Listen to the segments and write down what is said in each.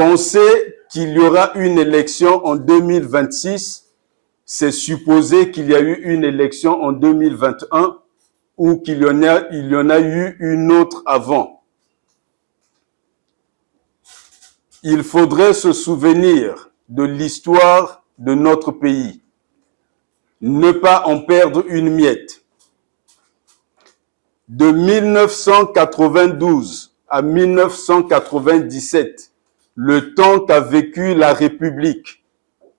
penser qu'il y aura une élection en 2026, c'est supposer qu'il y a eu une élection en 2021 ou qu'il y en a eu une autre avant. Il faudrait se souvenir de l'histoire de notre pays, ne pas en perdre une miette. De 1992 à 1997, le temps qu'a vécu la République,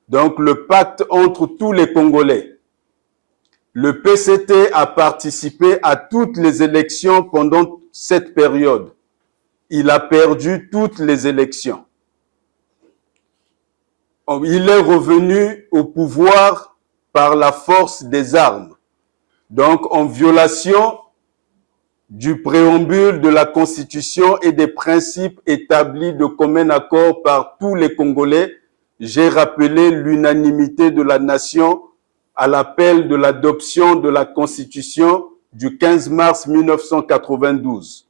donc le pacte entre tous les Congolais, le PCT a participé à toutes les élections pendant cette période. Il a perdu toutes les élections. Il est revenu au pouvoir par la force des armes, donc en violation du préambule de la Constitution et des principes établis de commun accord par tous les Congolais. J'ai rappelé l'unanimité de la nation à l'appel de l'adoption de la Constitution du 15 mars 1992.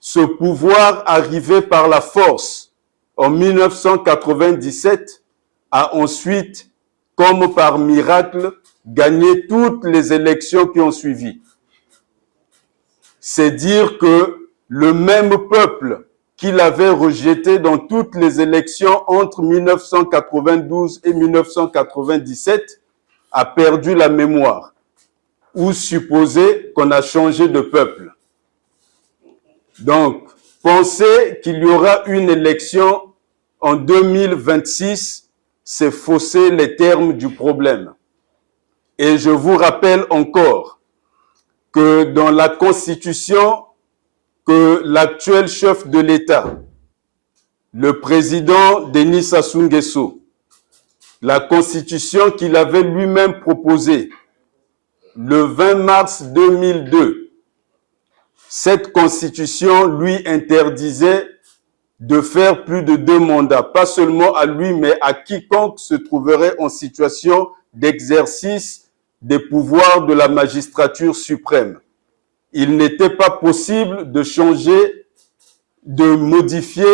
Ce pouvoir arrivé par la force en 1997 a ensuite, comme par miracle, gagné toutes les élections qui ont suivi. C'est dire que le même peuple qu'il avait rejeté dans toutes les élections entre 1992 et 1997 a perdu la mémoire, ou supposer qu'on a changé de peuple. Donc, penser qu'il y aura une élection en 2026, c'est fausser les termes du problème. Et je vous rappelle encore que dans la Constitution que l'actuel chef de l'État, le président Denis Sassou Nguesso, la Constitution qu'il avait lui-même proposée le 20 mars 2002, cette Constitution lui interdisait de faire plus de 2 mandats, pas seulement à lui, mais à quiconque se trouverait en situation d'exercice des pouvoirs de la magistrature suprême. Il n'était pas possible de changer, de modifier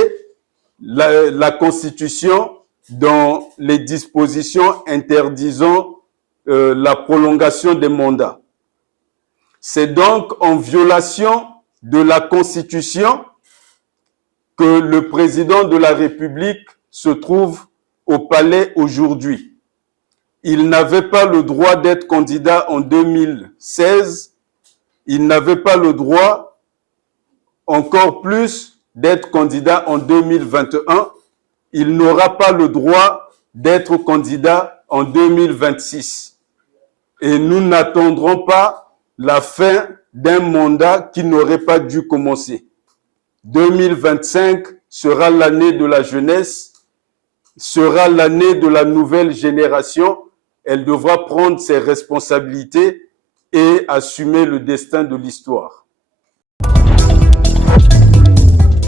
la Constitution dans les dispositions interdisant la prolongation des mandats. C'est donc en violation de la Constitution que le président de la République se trouve au palais aujourd'hui. Il n'avait pas le droit d'être candidat en 2016, il n'avait pas le droit, encore plus, d'être candidat en 2021, il n'aura pas le droit d'être candidat en 2026. Et nous n'attendrons pas la fin d'un mandat qui n'aurait pas dû commencer. 2025 sera l'année de la jeunesse, sera l'année de la nouvelle génération. Elle devra prendre ses responsabilités et assumer le destin de l'histoire.